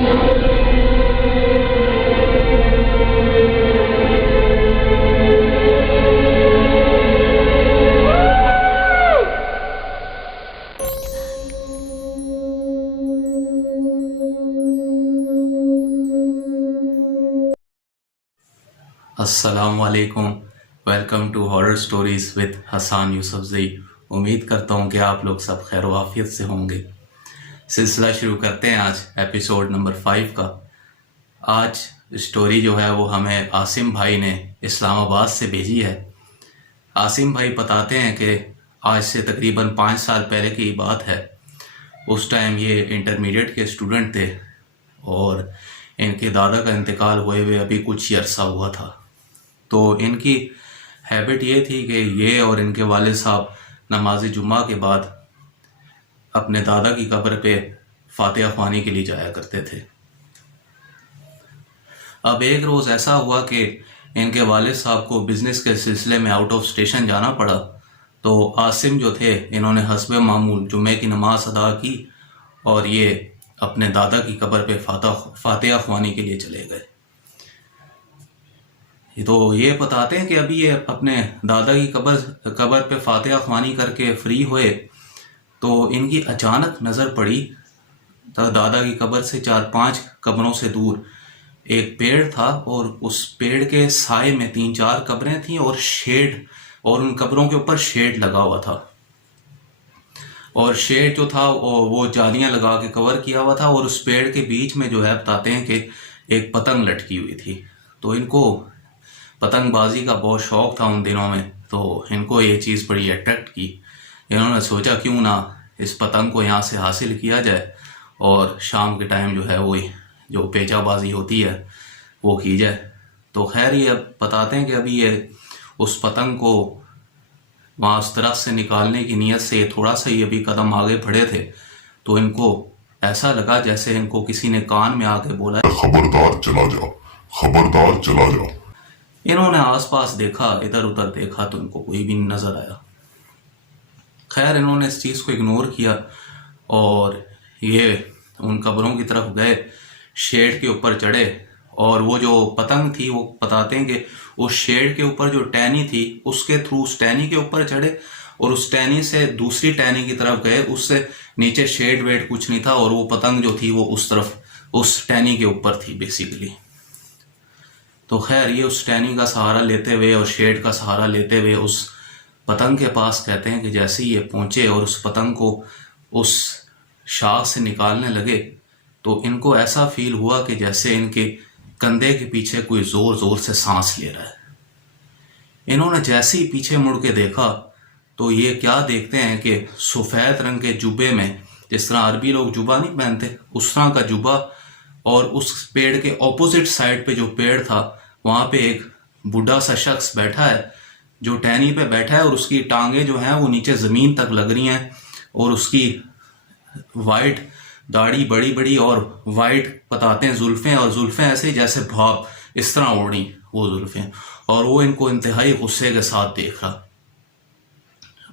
अस्सलामुअलैकुम। Welcome to horror stories with Hasan Yousafzai. उम्मीद करता हूँ कि आप लोग सब खैर वाफियत से होंगे। सिलसिला शुरू करते हैं आज एपिसोड नंबर 5 का। आज स्टोरी जो है वो हमें आसिम भाई ने इस्लामाबाद से भेजी है। आसिम भाई बताते हैं कि आज से तकरीबन 5 साल पहले की बात है। उस टाइम ये इंटरमीडिएट के स्टूडेंट थे और इनके दादा का इंतकाल हुए अभी कुछ ही अरसा हुआ था। तो इनकी हैबिट ये थी कि ये और इनके वालिद साहब नमाज जुम्मा के बाद अपने दादा की कब्र पे फातिहा ख्वानी के लिए जाया करते थे। अब एक रोज़ ऐसा हुआ कि इनके वालिद साहब को बिज़नेस के सिलसिले में आउट ऑफ स्टेशन जाना पड़ा। तो आसिम जो थे इन्होंने हस्बे मामूल जुम्मे की नमाज अदा की और ये अपने दादा की कब्र पे फातिहा ख्वानी के लिए चले गए। तो ये बताते हैं कि अभी ये अपने दादा की कब्र पे फातिहा ख्वानी करके फ्री हुए तो इनकी अचानक नज़र पड़ी तो दादा की कब्र से 4-5 कब्रों से दूर एक पेड़ था और उस पेड़ के साए में 3-4 कब्रें थीं और शेड, और उन कब्रों के ऊपर शेड लगा हुआ था। और शेड जो था वो जालियां लगा के कवर किया हुआ था और उस पेड़ के बीच में जो है बताते हैं कि एक पतंग लटकी हुई थी। तो इनको पतंगबाजी का बहुत शौक था उन दिनों में, तो इनको ये चीज़ बड़ी अट्रैक्ट की। इन्होंने सोचा क्यों ना इस पतंग को यहाँ से हासिल किया जाए और शाम के टाइम जो है वो जो पेचाबाजी होती है वो की जाए। तो खैर ये अब बताते हैं कि अभी ये उस पतंग को वहाँ उस तरफ से निकालने की नीयत से थोड़ा सा ही अभी कदम आगे बढ़े थे तो इनको ऐसा लगा जैसे इनको किसी ने कान में आके बोला, खबरदार चला जाओ, खबरदार चला जाओ। इन्होंने आसपास देखा, इधर उधर देखा तो इनको कोई भी नहीं नजर आया। खैर इन्होंने इस चीज़ को इग्नोर किया और ये उन कब्रों की तरफ गए, शेड के ऊपर चढ़े और वो जो पतंग थी वो बताते हैं कि उस शेड के ऊपर जो टहनी थी उसके थ्रू उस टहनी के ऊपर चढ़े और उस टहनी से दूसरी टहनी की तरफ गए। उससे नीचे शेड वेड कुछ नहीं था और वो पतंग जो थी वो उस तरफ उस टहनी के ऊपर थी बेसिकली। तो खैर ये उस टहनी का सहारा लेते हुए और शेड का सहारा लेते हुए उस पतंग के पास कहते हैं कि जैसे ही ये पहुंचे और उस पतंग को उस शाख से निकालने लगे तो इनको ऐसा फील हुआ कि जैसे इनके कंधे के पीछे कोई जोर जोर से सांस ले रहा है। इन्होंने जैसे ही पीछे मुड़ के देखा तो ये क्या देखते हैं कि सफ़ेद रंग के जुबे में, जिस तरह अरबी लोग जुबा नहीं पहनते उस तरह का जुबा, और उस पेड़ के ऑपोजिट साइड पे जो पेड़ था वहाँ पे एक बूढ़ा सा शख्स बैठा है जो टहनी पे बैठा है और उसकी टांगे जो हैं वो नीचे ज़मीन तक लग रही हैं और उसकी वाइट दाढ़ी बड़ी बड़ी और वाइट बताते हैं जुल्फ़ें, और जुल्फ़ें ऐसे जैसे भाप इस तरह उड़ रही वो जुल्फ़ें, और वो इनको इंतहाई गुस्से के साथ देख रहा।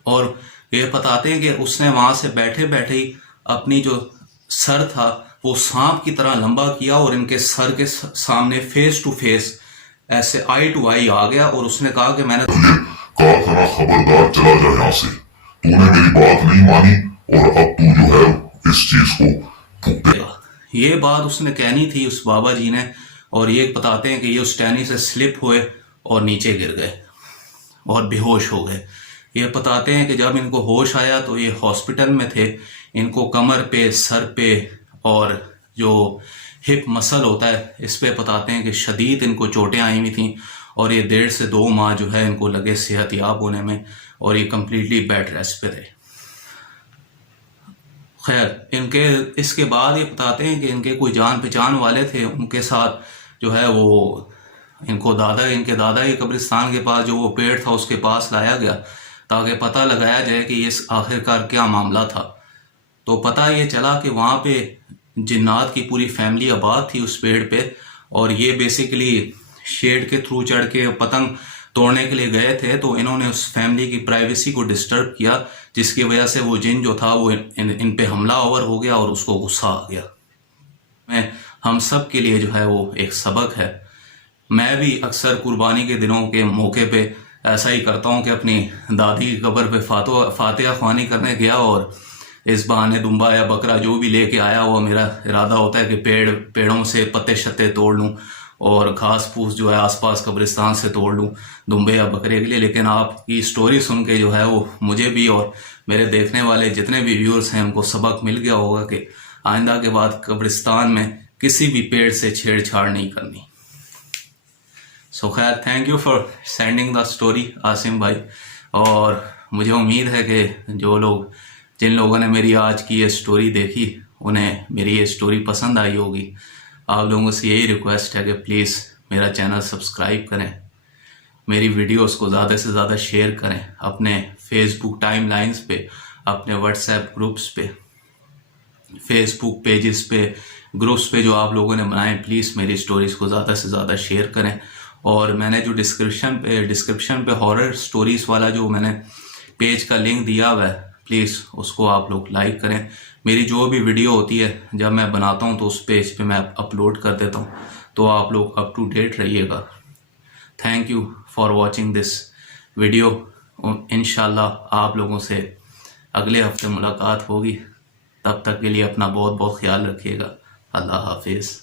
और ये बताते हैं कि उसने वहाँ से बैठे बैठे ही अपनी जो सर था वो सांप की तरह लंबा किया और इनके सर के सामने फेस टू फेस ऐसे आई टू आई आ गया और उसने कहा कि मैंने कहा था ना खबरदार चला जा यहाँ से, तूने मेरी बात नहीं मानी और अब तू जो है इस चीज को। ये बात उसने कहनी थी उस बाबा जी ने, और ये बताते हैं कि ये उस टहनी से स्लिप हुए और नीचे गिर गए और बेहोश हो गए। ये बताते हैं कि जब इनको होश आया तो ये हॉस्पिटल में थे। इनको कमर पे, सर पे और जो हिप मसल होता है इस पे बताते हैं कि शदीद इनको चोटें आई हुई थी और ये 1.5 से 2 माह जो है इनको लगे सेहतयाब होने में और ये कम्प्लीटली बेड रेस्ट पे थे। खैर इनके इसके बाद ये बताते हैं कि इनके कोई जान पहचान वाले थे, उनके साथ जो है वो इनके दादा के कब्रिस्तान के पास जो वो पेड़ था उसके पास लाया गया ताकि पता लगाया जाए कि ये आखिरकार क्या मामला था। तो पता ये चला कि वहाँ पे जिन्नात की पूरी फैमिली आबाद थी उस पेड़ पे, और ये बेसिकली शेड के थ्रू चढ़ के पतंग तोड़ने के लिए गए थे। तो इन्होंने उस फैमिली की प्राइवेसी को डिस्टर्ब किया जिसकी वजह से वो जिन जो था वो इन पे हमला ओवर हो गया और उसको गुस्सा आ गया। मैं हम सब के लिए जो है वो एक सबक है। मैं भी अक्सर कुर्बानी के दिनों के मौके पे ऐसा ही करता हूँ कि अपनी दादी की कब्र पे फातिहा ख्वानी करने गया और इस बहाने दुम्बा या बकरा जो भी लेके आया वो मेरा इरादा होता है कि पेड़ों से पत्ते शत्ते तोड़ लूँ और घास फूस जो है आसपास कब्रिस्तान से तोड़ लूँ दुम्बे या बकरे के लिए। लेकिन आपकी स्टोरी सुन के जो है वो मुझे भी और मेरे देखने वाले जितने भी व्यूअर्स हैं उनको सबक मिल गया होगा कि आइंदा के बाद कब्रिस्तान में किसी भी पेड़ से छेड़छाड़ नहीं करनी। सो खैर, thank you for sending the story Asim भाई। और मुझे उम्मीद है कि जिन लोगों ने मेरी आज की ये स्टोरी देखी उन्हें मेरी ये स्टोरी पसंद आई होगी। आप लोगों से यही रिक्वेस्ट है कि प्लीज़ मेरा चैनल सब्सक्राइब करें, मेरी वीडियोस को ज़्यादा से ज़्यादा शेयर करें अपने फेसबुक टाइमलाइंस पे, अपने व्हाट्सएप ग्रुप्स पे, फेसबुक पेजेस पे, ग्रुप्स पे जो आप लोगों ने बनाए, प्लीज़ मेरी स्टोरीज़ को ज़्यादा से ज़्यादा शेयर करें। और मैंने जो डिस्क्रिप्शन पे हॉरर स्टोरीज़ वाला जो मैंने पेज का लिंक दिया हुआ है, प्लीज़ उसको आप लोग लाइक करें। मेरी जो भी वीडियो होती है जब मैं बनाता हूँ तो उस पेज पे मैं अपलोड कर देता हूँ, तो आप लोग अप टू डेट रहिएगा। Thank you for watching this video. इंशाल्लाह आप लोगों से अगले हफ्ते मुलाकात होगी। तब तक के लिए अपना बहुत बहुत ख्याल रखिएगा। अल्लाह हाफिज़।